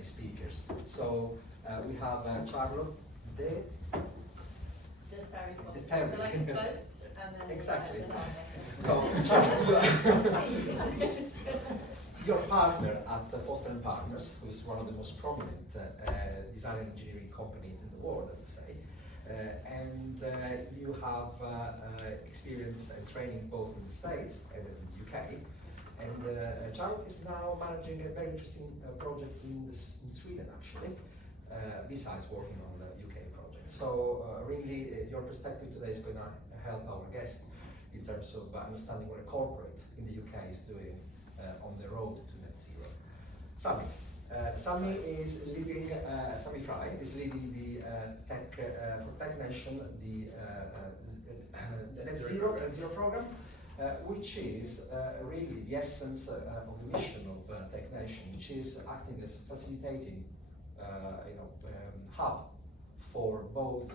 my speakers. So we have Charlo, the Ferry. The Ferry. So like a boat and then exactly. So Charlo, your partner at Foster & Partners, who is one of the most prominent design and engineering company in the world, I would say. And you have experience and training both in the States and in the UK. And Charlotte is now managing a very interesting project in Sweden, actually, besides working on the UK project. So really, your perspective today is going to help our guests in terms of understanding what a corporate in the UK is doing on the road to net zero. Sammy. Sammy is leading, Sammy Fry is leading the Tech for Tech Nation, the net zero program, which is really the essence of the mission of Tech Nation, which is acting as a facilitating hub for both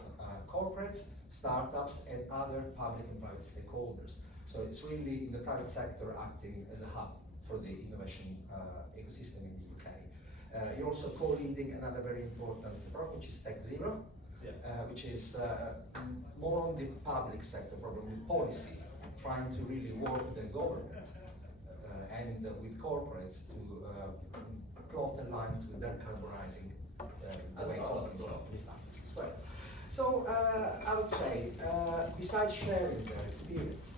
corporates, startups, and other public and private stakeholders. So it's really in the private sector acting as a hub for the innovation ecosystem in the UK. You're also co-leading another very important program, which is Tech Zero, which is more on the public sector program, with policy, trying to really work with the government and with corporates to plot a line to decarbonizing the way companies as well. So I would say, besides sharing their experience,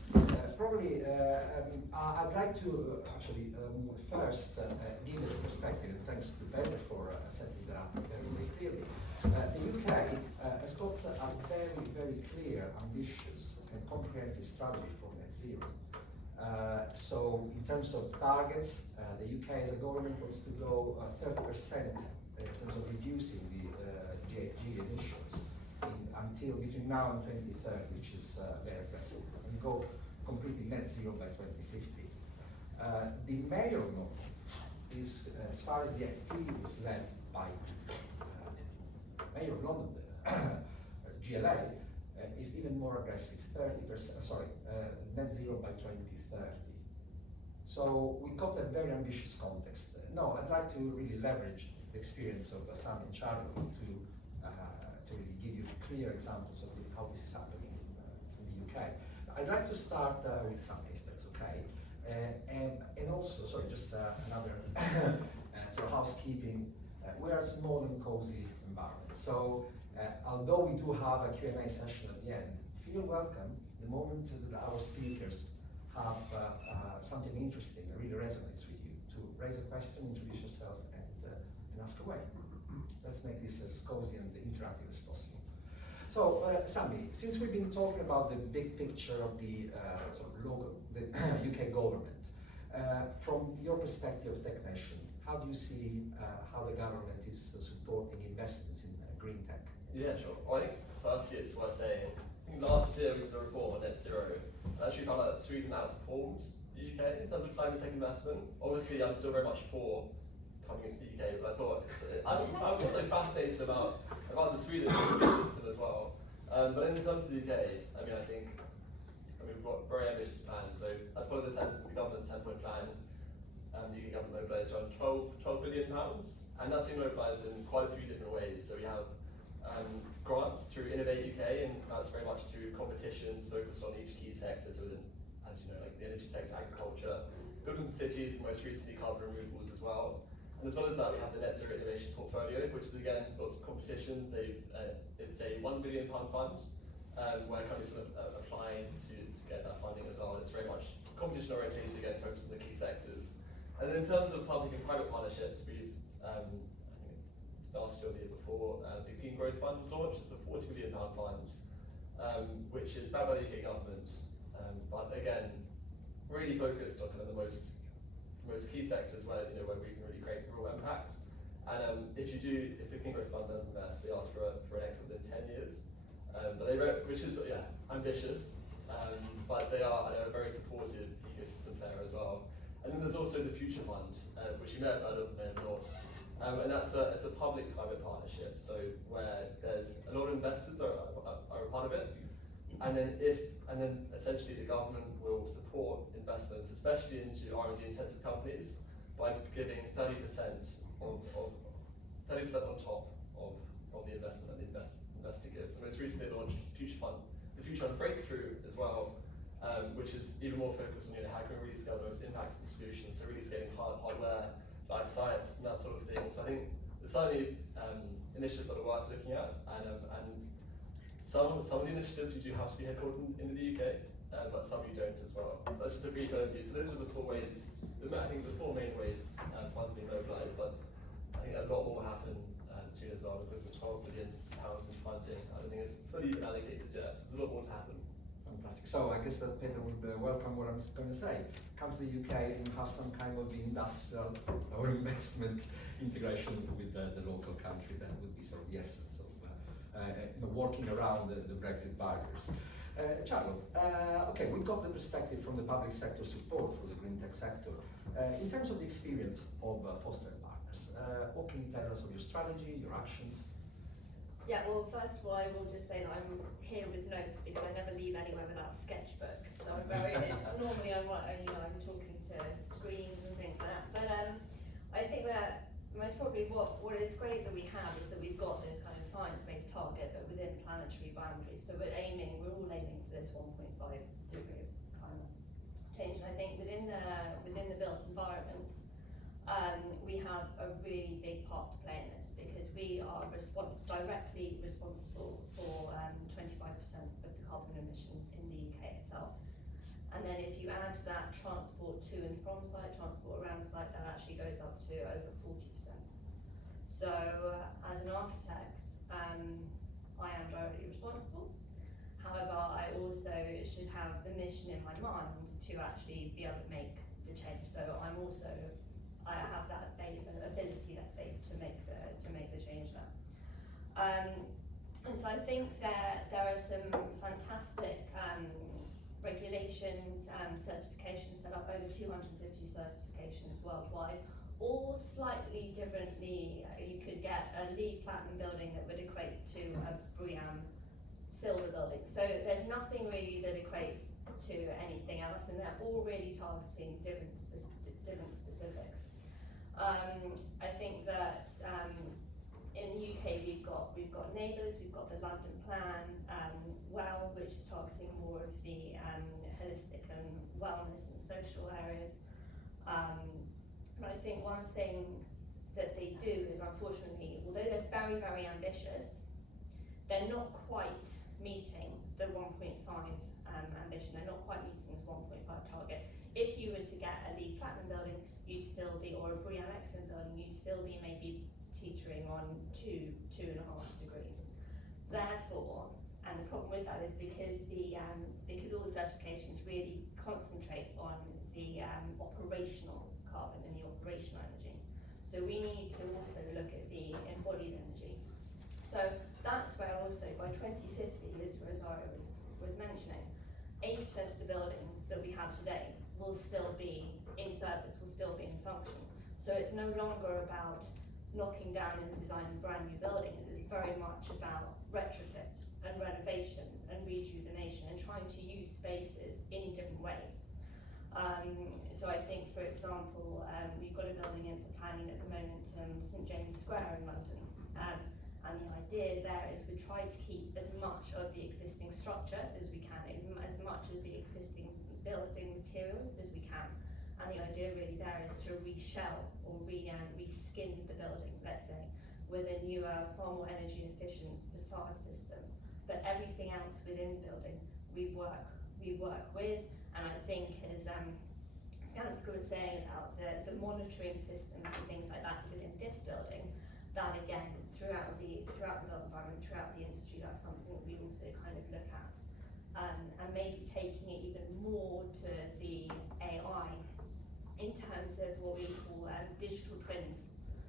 probably I'd like to actually first give us a perspective, and thanks to Peter for setting that up very clearly. The UK has got a very, very clear, ambitious and comprehensive strategy for net zero. So in terms of targets, the UK as a government wants to go 30% in terms of reducing the GHG emissions until between now and 2030, which is very aggressive, and go completely net zero by 2050. The mayor of London is, as far as the activities led by mayor of London, GLA, is even more aggressive, 30%, net zero by 2030. So we got a very ambitious context. No, I'd like to really leverage the experience of Sam and Charlie to really give you clear examples of how this is happening in the UK. I'd like to start with Sammy, if that's okay. And also, sorry, just another sort of housekeeping. We are a small and cozy environment. So although we do have a Q&A session at the end, feel welcome the moment that our speakers have something interesting that really resonates with you to raise a question, introduce yourself, and ask away. Let's make this as cozy and interactive as possible. So, Sammy, since we've been talking about the big picture of the sort of local, the UK government, from your perspective of Tech Nation, how do you see how the government is supporting investments in green tech? Yeah, sure. Well, I think firstly it's worth saying, I think last year we did a report on net zero, and actually found out that Sweden outperformed the UK in terms of climate tech investment. Obviously, I'm still very much for coming into the UK, but I thought I'm also fascinated about the Swedish system as well. But in terms of the UK, I think we've got very ambitious plans. So as part of the government's 10-point plan, the UK government mobilised around £12 billion, and that's been mobilised in quite a few different ways. So we have grants through Innovate UK, and that's very much through competitions focused on each key sector. So within, as you know, like the energy sector, agriculture, buildings and cities, and most recently carbon removals as well. And as well as that, we have the Net Zero Innovation Portfolio, which is again lots of competitions. It's a £1 billion fund where companies sort of apply to get that funding as well. It's very much competition oriented, again focused on the key sectors. And then in terms of public and private partnerships, we've I think last year or the year before, the Clean Growth Fund was launched. It's a £40 million fund, which is backed by the UK government, but again really focused on kind of the most key sectors where we can really create real impact. And if the Clean Growth Fund does invest, they ask for an exit within 10 years. Which is ambitious, but they are a very supportive ecosystem player as well. And then there's also the Future Fund, which you may have heard of, may have not. And it's a public-private partnership, so where there's a lot of investors that are a part of it, and then essentially the government will support investments, especially into R&D intensive companies, by giving 30% of 30% on top of the investment that the investor gives. And most recently they launched the Future Fund Breakthrough as well, which is even more focused on how can we really scale the most impactful solutions, so really scaling hardware, life science, and that sort of thing. So I think there's certainly initiatives that are worth looking at, and some of the initiatives you do have to be headquartered in the UK, but some you don't as well. So that's just a brief overview. So those are the four ways, I think the four main ways funds being mobilised, but I think a lot more will happen soon as well, because the £12 billion in funding, I don't think it's fully been allocated yet, so there's a lot more to happen. Fantastic. So I guess that Peter would welcome what I'm going to say. Come to the UK and have some kind of industrial or investment integration with the local country. That would be sort of the essence of working around the Brexit barriers. Charlotte, okay, we've got the perspective from the public sector support for the green tech sector. In terms of the experience of fostering partners, what can you tell us of your strategy, your actions? Yeah, well, first of all, I will just say that I'm here with notes because I never leave anywhere without a sketchbook. So I'm normally I'm talking to screens and things like that. But I think that most probably what is great that we have is that we've got this kind of science-based target, but within planetary boundaries. So we're all aiming for this 1.5 degree of climate change. And I think within the built environment, we have a really big part to play in this, because we are directly responsible for 25% of the carbon emissions in the UK itself. And then if you add to that transport to and from site, transport around site, that actually goes up to over 40%. So as an architect, I am directly responsible. However, I also should have the mission in my mind to actually be able to make the change. So I have that ability, let's say, to make the change there. And so I think that there are some fantastic regulations, certifications set up, over 250 certifications worldwide, all slightly differently. You could get a LEED Platinum building that would equate to a BREEAM Silver building. So there's nothing really that equates to anything else, and they're all really targeting different specifics. I think that in the UK we've got neighbours, we've got the London Plan, which is targeting more of the holistic and wellness and social areas. But I think one thing that they do is, unfortunately, although they're very, very ambitious, they're not quite meeting the 1.5 ambition. They're not quite meeting this 1.5 target. If you were to get a LEED Platinum building, you'd still be, or a BREEAM Excellent building, you'd still be maybe teetering on 2.5 degrees. Therefore, and the problem with that is because all the certifications really concentrate on the operational carbon and the operational energy. So we need to also look at the embodied energy. So that's where also by 2050, as Rosario was mentioning, 80% of the buildings that we have today will still be in service, will still be in function. So it's no longer about knocking down and designing brand new buildings. It's very much about retrofit and renovation and rejuvenation and trying to use spaces in different ways. So I think, for example, we've got a building in for planning at the moment, St James Square in London. And the idea there is we try to keep as much of the existing structure as we can, as much of the existing building materials as we can. And the idea really there is to re-shell or re-skin the building, let's say, with a newer, far more energy efficient facade system. But everything else within the building we work with, and I think as Skanska was saying about the monitoring systems and things like that within this building, that again, throughout the built environment, throughout the industry, that's something that we also kind of look at. And maybe taking it even more to the AI in terms of what we call digital twins.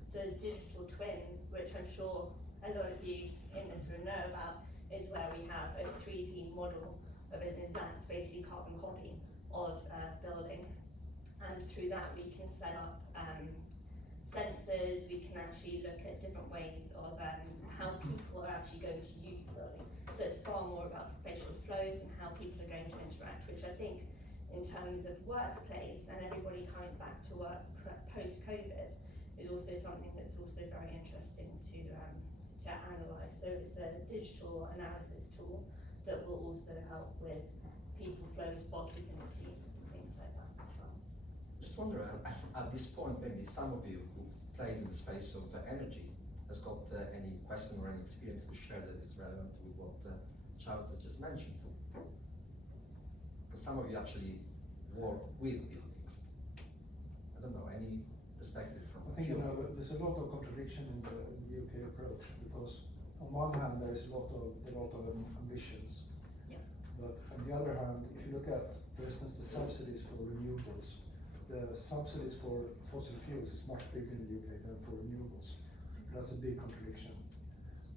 So the digital twin, which I'm sure a lot of you in this room know about, is where we have a 3D model of an exact, basically carbon copy of a building. And through that we can set up sensors, we can actually look at different ways of how people are actually going to use the building. So it's far more about spatial flows and how people are going to interact, which I think in terms of workplace and everybody coming back to work post-COVID is also something that's also very interesting to analyse. So it's a digital analysis tool that will also help with people flows, occupancies, and things like that as well. Just wonder, at this point, maybe some of you who plays in the space of energy has got any question or any experience to share that is relevant with what Charlotte has just mentioned. Because some of you actually work with buildings. I don't know, any perspective from I think there's a lot of contradiction in the UK approach, because on one hand there is a lot of ambitions, but on the other hand, if you look at, for instance, the subsidies for renewables, the subsidies for fossil fuels is much bigger in the UK than for renewables. That's a big contradiction.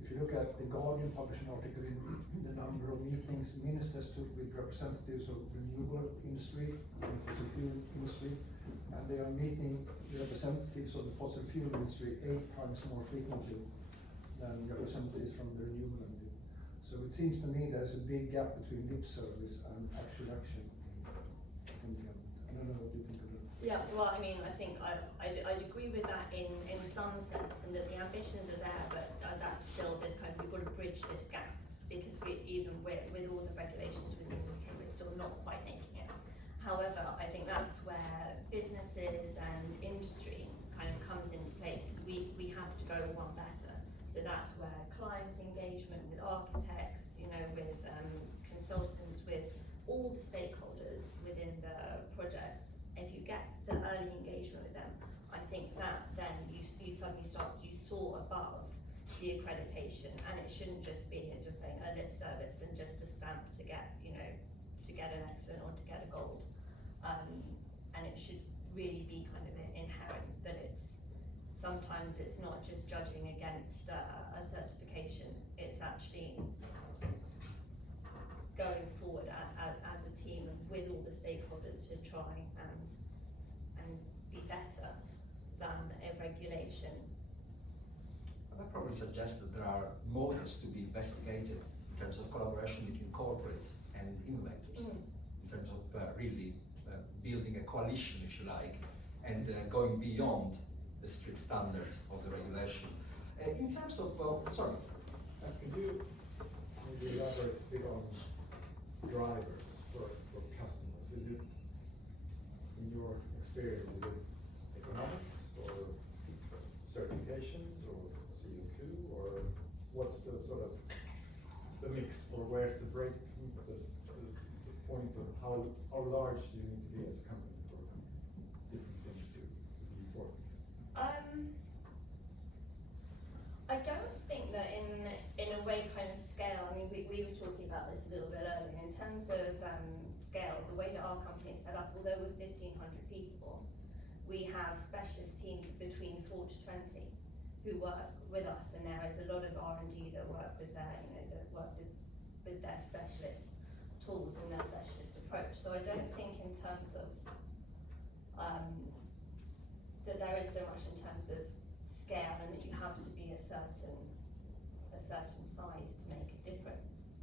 If you look at the Guardian published an article in the number of meetings ministers took with representatives of renewable industry and fossil fuel industry, and they are meeting representatives of the fossil fuel industry 8 times more frequently than representatives from the renewable industry. So it seems to me there's a big gap between lip service and actual action from the government. I don't know what you think of that. Yeah, well, I mean, I think I'd agree with that in some sense, and that the ambitions are there, but that's still this kind of, we've got to bridge this gap, because even with all the regulations within the UK, we're still not quite making it. However, I think that's where businesses and industry kind of comes into play, because we have to go one better. So that's where client engagement with architects, with consultants, with all the stakeholders within the project. If you get the early engagement with them, I think that then you suddenly soar above the accreditation, and it shouldn't just be, as you're saying, a lip service and just a stamp to get, to get an excellent or to get a gold. And it should really be kind of inherent that sometimes it's not just judging against a certification, it's actually going forward as a team and with all the stakeholders to try and be better than a regulation. That probably suggests that there are motives to be investigated in terms of collaboration between corporates and innovators, in terms of really building a coalition, if you like, and going beyond the strict standards of the regulation. In terms of, sorry. Could you maybe elaborate a bit on drivers for customers? Is it, in your experience, is it economics or certifications or CO2, or what's the sort of, what's the mix, or where's the break, the point of how large do you need to be as a company for different things to be important? I don't think that in a way kind of scale, I mean, we were talking about this a little bit earlier, in terms of scale, the way that our company is set up, although we're 1,500 people, we have specialist teams of between 4 to 20 who work with us, and there is a lot of R&D that work with their, that work with their specialist tools and their specialist approach. So I don't think in terms of that there is so much in terms of scale, and that you have to be a certain size to make a difference.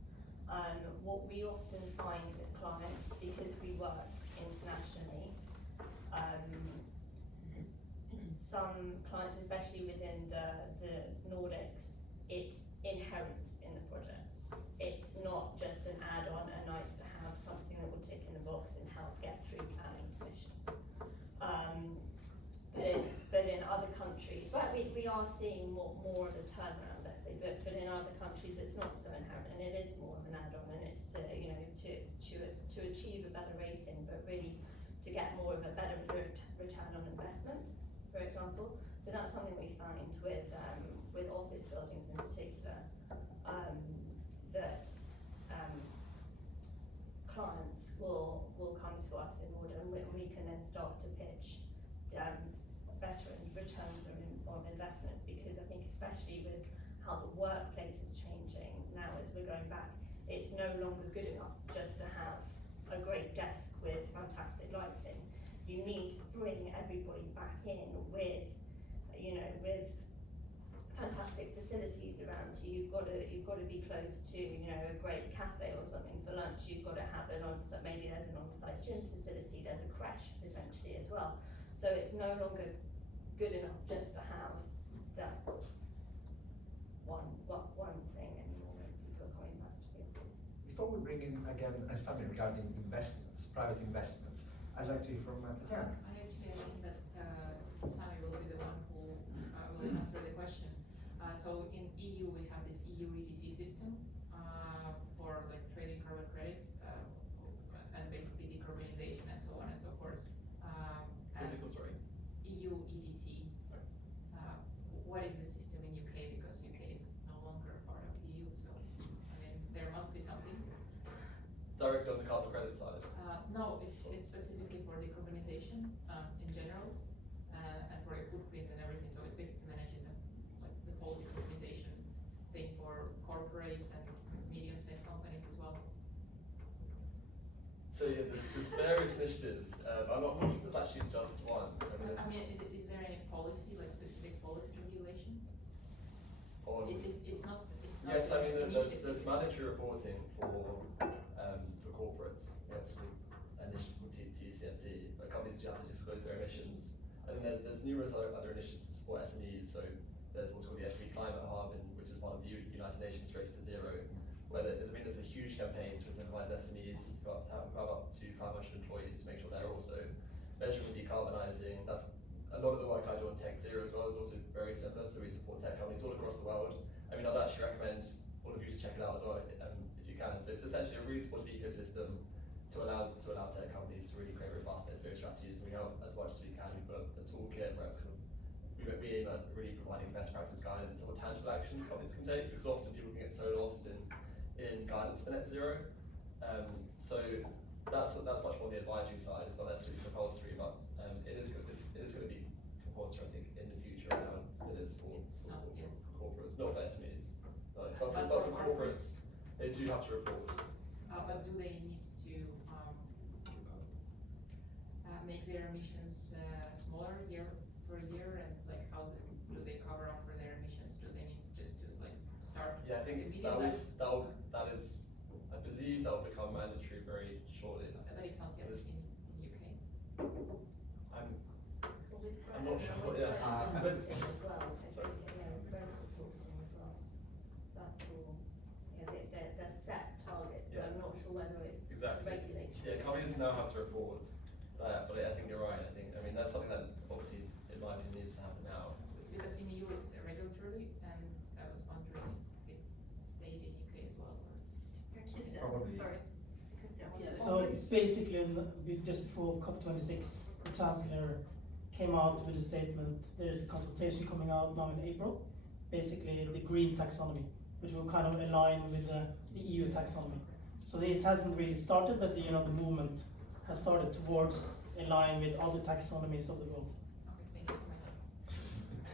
What we often find with clients, because we work internationally, some clients, especially within the Nordics, it's inherent in the project. It's not just an add-on, a nice to have, something that will tick in the box and help get through planning permission. But in other countries, but we are seeing more of a turnaround, let's say, but in other countries it's not so inherent, and it is more of an add-on, and it's to achieve a better rating, but really to get more of a better return on investment, for example. So that's something we find with office buildings in particular, that clients will come to us in order, and we can then start to pitch better returns on investment, because I think especially with how the workplace is changing now as we're going back, it's no longer good enough just to have a great desk with fantastic lighting. You need to bring everybody back in with, with fantastic facilities around you. You've got to be close to, a great cafe or something for lunch. You've got to have maybe there's an on-site gym facility. There's a crash potentially as well. So it's no longer good enough just to have that one thing anymore when people are coming back to the office. Before we bring in again something regarding investments, private investments, I'd like to hear from Tatiana. I think that Sammy will be the one who will answer the question. So in EU we have this EU ETC system for like trading carbon credits and basically decarbonization and so on and so forth. What's it called, sorry? EU ETC. What is the system in UK, because UK is no longer part of EU, so I mean there must be something. Directly on the carbon credit side? No, it's specifically for decarbonization in general and for your footprint and everything. So it's basically managing the whole decarbonization thing for corporates and medium-sized companies as well. So yeah, there's various initiatives. I'm not sure if there's actually just one. So I mean, is there any policy, like specific policy regulation? It's not. Yes, I mean there's initiative. mandatory reporting for corporates. That's called an initiative called TCFD. Where companies do have to disclose their emissions. And then there's numerous other initiatives to support SMEs. So there's what's called the SME Climate Hub, which is part of the United Nations Race to Zero, where there's a huge campaign to incentivize SMEs who have up to 500 employees to make sure they're also measuring decarbonising. That's a lot of the work I do on Tech Zero as well is also very similar. So we support tech companies all across the world. I mean, I'd actually recommend all of you to check it out as well if you can. So it's essentially a really supportive ecosystem to allow tech companies to really create robust net zero strategies. And we help as much as we can. We've got a toolkit where it's kind of we aim at really providing best practice guidance on what tangible actions companies can take, because often people can get so lost in guidance for net zero. So that's much more on the advisory side. It's not necessarily compulsory, but it is going to be compulsory, I think, in the future. Now it is for corporates, not for SMEs. But for corporates, they do have to report. But do they need to make their emissions smaller year per year, and like how do they cover up for their emissions? Do they need just to like start? Yeah, I think that is. I believe that will become mandatory very shortly. But it's not yet in UK. I'm not sure. Yeah. But as well, I think, first reporting as well. That's all. Yeah, they're set targets, but I'm not sure whether it's regulated. Yeah, companies now have to report. But I think you're right. I mean that's something that obviously, in my opinion, needs to happen now. Because in EU it's regulatory, and I was wondering if it stayed in UK as well. Probably. Sorry. Yeah, so basically, just before COP26, the Chancellor came out with a statement. There's a consultation coming out now in April, basically the green taxonomy, which will kind of align with the EU taxonomy. So it hasn't really started, but the movement has started towards align with other taxonomies of the world. Okay, thank you so much.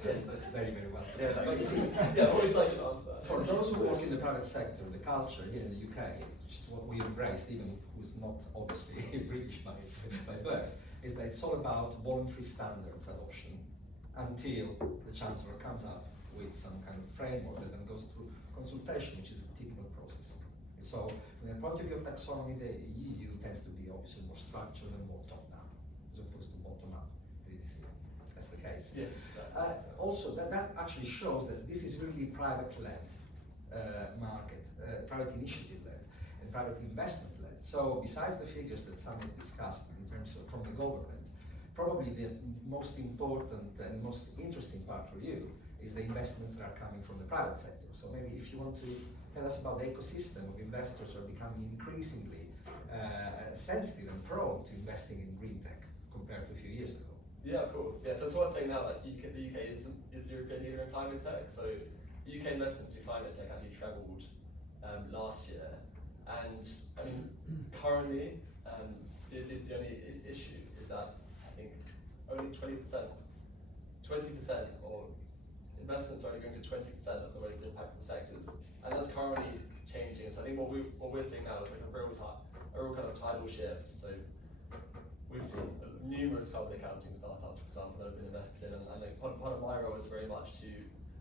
Yes, that's very, very well. Yeah, thanks. Yeah, always like to answer that. For those who work in the private sector, the culture here in the UK, which is what we embraced, even who's not obviously British by birth, is that it's all about voluntary standards adoption until the Chancellor comes up with some kind of framework that then goes through consultation, which is a typical process. So from the point of view of taxonomy, the EU tends to be obviously more structured and more top-down, as opposed to bottom-up. That's the case. Yes. Also, that actually shows that this is really private-led market, private initiative-led, and private investment-led. So besides the figures that Sam has discussed in terms of from the government, probably the most important and most interesting part for you is the investments that are coming from the private sector. So maybe if you want to tell us about the ecosystem of investors who are becoming increasingly sensitive and prone to investing in green tech compared to a few years ago. Yeah, of course. Yeah, so it's worth saying now that the UK is the European leader in climate tech. So UK investments in climate tech actually trebled last year. And I mean, currently, the only issue is that I think only 20% of investments are only going to 20% of the most impactful sectors. And that's currently changing. So I think what we're seeing now is like a real kind of tidal shift. So we've seen numerous carbon accounting startups, for example, that have been invested in, and like part of my role is very much to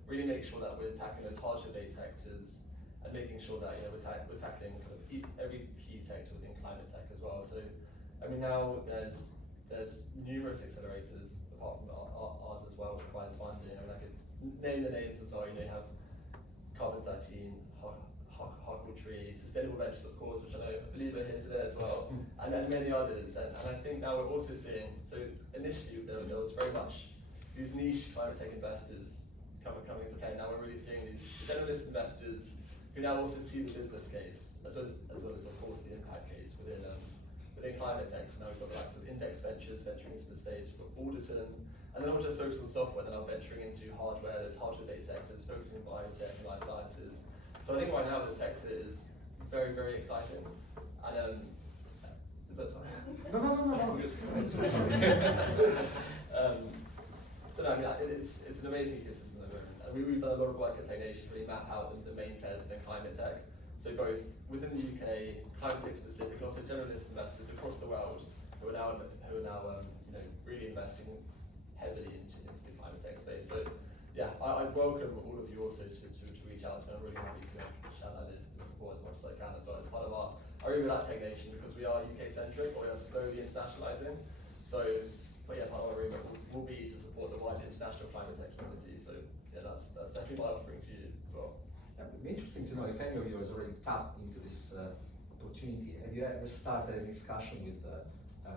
really make sure that we're tackling those hardship-based sectors and making sure that we're tackling kind of every key sector within climate tech as well. So I mean now there's numerous accelerators of apart from ours as well, provides funding. I mean, I could name the names as well. You know, you have Carbon 13, Harcourt Tree, Sustainable Ventures, of course, which I believe are here today as well, and many others. And I think now we're also seeing, so initially there was very much these niche climate tech investors coming into play. Now we're really seeing these generalist investors who now also see the business case, as well as of course the impact case within climate tech. So now we've got the likes of Index Ventures venturing into the space for Alderton, and then not just focused on software, they're now venturing into hardware. There's hardware-based sectors focusing on biotech and life sciences. So I think right now the sector is very, very exciting. And is that time? No. So no, I mean, it's an amazing ecosystem at the moment. And we've done a lot of work at TechNation to really map out the main players within climate tech. So both within the UK, climate tech specific, and also generalist investors across the world who are now really investing heavily into the climate tech space. So yeah, I welcome all of you also to reach out to me. I'm really happy to share that list and support as much as I can as well as part of our remit at TechNation, because we are UK centric, but we are slowly internationalizing. So, but yeah, part of our remit will be to support the wider international climate tech community. So yeah, that's definitely my offering to you as well. It would be interesting to know if any of you has already tapped into this opportunity. Have you ever started a discussion with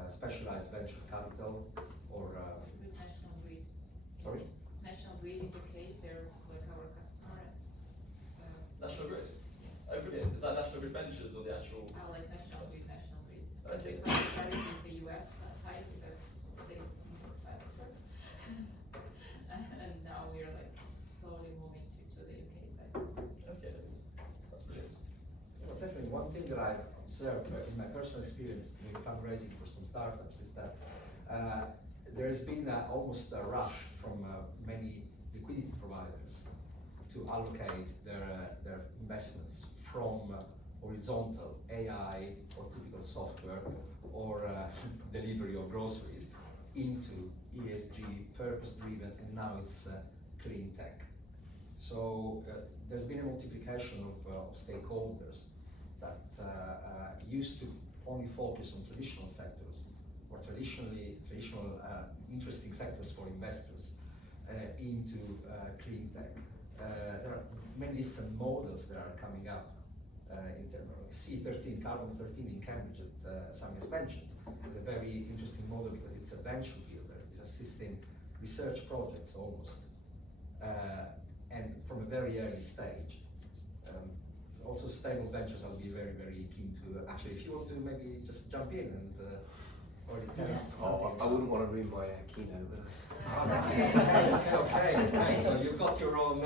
specialized venture capital or? With National Grid. Sorry? National Grid in UK, they're like our customer. National Grid? Oh, brilliant. Is that National Grid Ventures or the actual? Like National Grid. Okay. We started with the US side because they move faster. And now we're like slowly moving to the UK side. Okay, that's brilliant. Well, definitely one thing that I've observed in my personal experience with fundraising for some startups is that there's been almost a rush from many liquidity providers to allocate their investments from horizontal AI or typical software or delivery of groceries into ESG, purpose-driven, and now it's clean tech. So there's been a multiplication of stakeholders that used to only focus on traditional sectors or traditional interesting sectors for investors into clean tech. There are many different models that are coming up in terms of C13, Carbon 13 in Cambridge that Sammy has mentioned. It's a very interesting model because it's a venture builder. It's assisting research projects almost, and from a very early stage. Also Sustainable Ventures, I'll be very, very keen to, actually, if you want to maybe just jump in and already tell us something. I wouldn't want to ruin my keynote. Okay, so you've got your own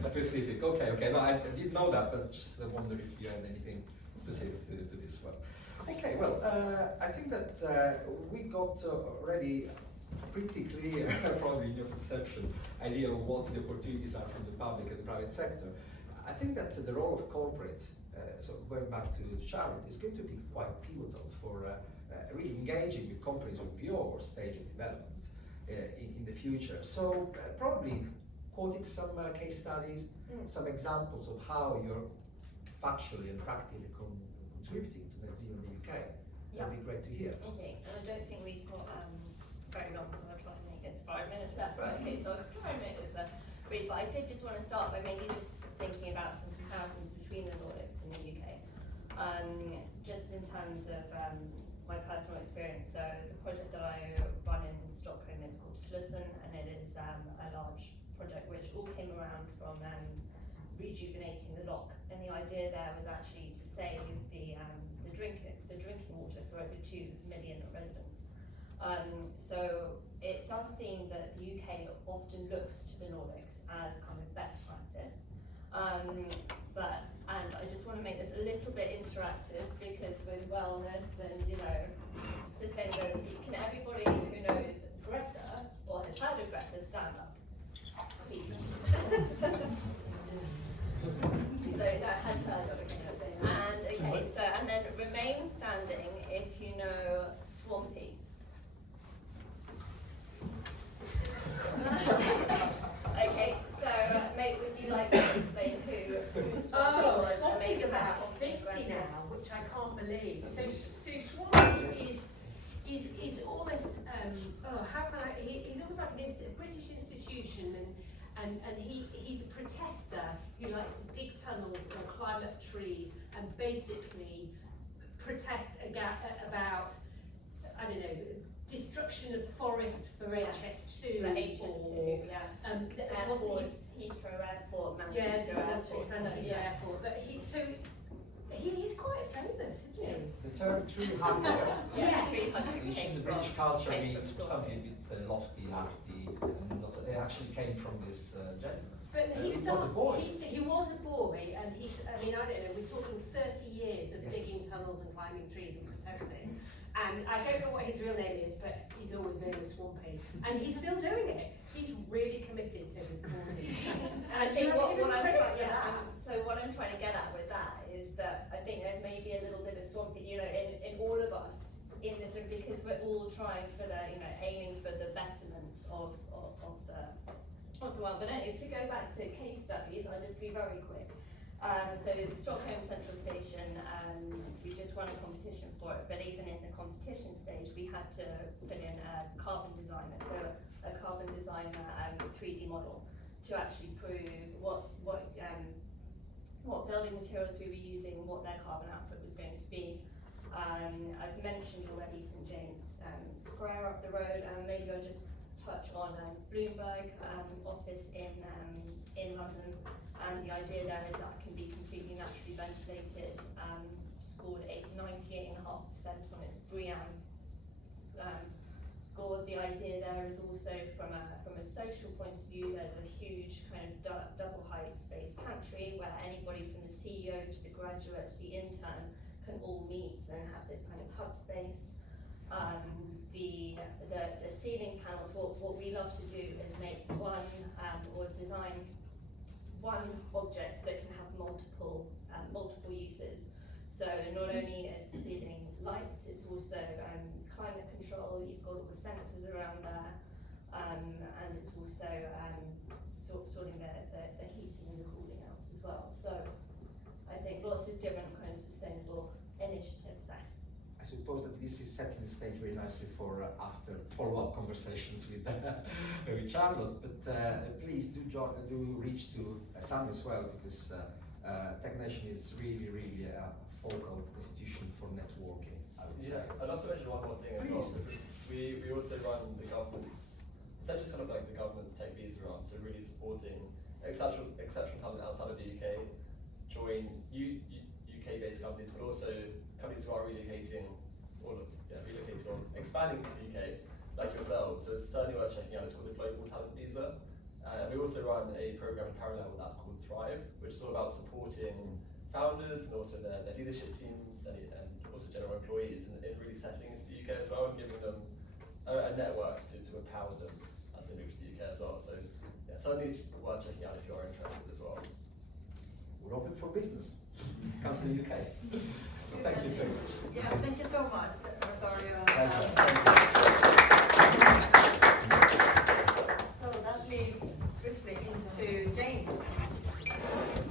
specific, okay, no, I did know that, but just wonder if you had anything specific to this one. Okay, well, I think that we got already pretty clear, probably in your perception, idea of what the opportunities are from the public and private sector. I think that the role of corporates, so going back to charity, is going to be quite pivotal for really engaging with companies with your stage of development in the future. So probably quoting some case studies, some examples of how you're factually and practically contributing to net zero in the UK. That'd be great to hear. Okay, and I don't think we've got very long, so I'll try and make it 5 minutes left. But okay, so I'll try and make this brief. But I did just want to start by maybe just thinking about some comparisons between the Nordics and the UK. Just in terms of my personal experience, so the project that I run in Stockholm is called Slussen, and it is a large project which all came around from rejuvenating the lock. And the idea there was actually to save the drinking water for over 2 million residents. So it does seem that the UK often looks to the Nordics as kind of best practice. And I just want to make this a little bit interactive, because with wellness and sustainability, can everybody who knows Greta or has heard of Greta stand up, please? So that has heard of it. And okay, so and then remain standing if you know Swampy. Okay, so mate, would you like to explain who Swampy was? Swampy's about 50 now, which I can't believe. So Swampy is almost how can I, he's almost like a British institution, and he's a protester who likes to dig tunnels or climb up trees and basically protest about, I don't know, destruction of forests for HS2. So HS2, yeah. Airports, Heathrow Airport, yeah, Manchester Airport. Manchester Airport. But he's quite famous, isn't he? The term 300 Yes. which in the British culture means something a bit lofty, and they actually came from this gentleman. But he was a boy. He was a boy, and I mean, I don't know, we're talking 30 years of Yes. digging tunnels and climbing trees and protesting. And I don't know what his real name is, but he's always known as Swampy. And he's still doing it. He's really committed to his cause. I think what I'm credit trying, for yeah, that. so what I'm trying to get at with that is that I think there's maybe a little bit of swampy, in all of us in this room, because we're all trying for the, aiming for the betterment of the world. But anyway, to go back to case studies, I'll just be very quick. So Stockholm Central Station, we just won a competition for it, but even in the competition stage, we had to put in a carbon designer, so a carbon designer 3D model to actually prove what building materials we were using, what their carbon output was going to be. I've mentioned already St James Square up the road, and maybe I'll just touch on Bloomberg office in London. And the idea there is that it can be completely naturally ventilated, scored 98.5% on its BREEAM score. The idea there is also from a social point of view, there's a huge kind of double height space pantry where anybody from the CEO to the graduate to the intern can all meet and have this kind of hub space. The ceiling panels, what we love to do is make one or design one object that can have multiple uses. So not only is the ceiling lights, it's also climate control. You've got all the sensors around there, and it's also sorting the heating and the cooling out as well. So I think lots of different kind of sustainable initiatives there. I suppose that this is setting the stage very nicely for after follow-up conversations with Charlotte. But please do reach to Sammy as well, because TechNation is really a focal institution for networking, I would say. Yeah, I'd love to mention one more thing as well, because we also run the government's, essentially sort of like the government's tech visa round, so really supporting exceptional talent outside of the UK, join UK-based companies, but also companies who are relocating or expanding to the UK, like yourselves. So it's certainly worth checking out. It's called the Global Talent Visa. We also run a program in parallel with that called Thrive, which is all about supporting founders and also their leadership teams and also general employees in really settling into the UK as well, and giving them a network to empower them as they move to the UK as well. So yeah, certainly worth checking out if you are interested as well. We're open for business. Come to the UK. So thank you very much. Yeah, thank you so much, Rosario. Pleasure.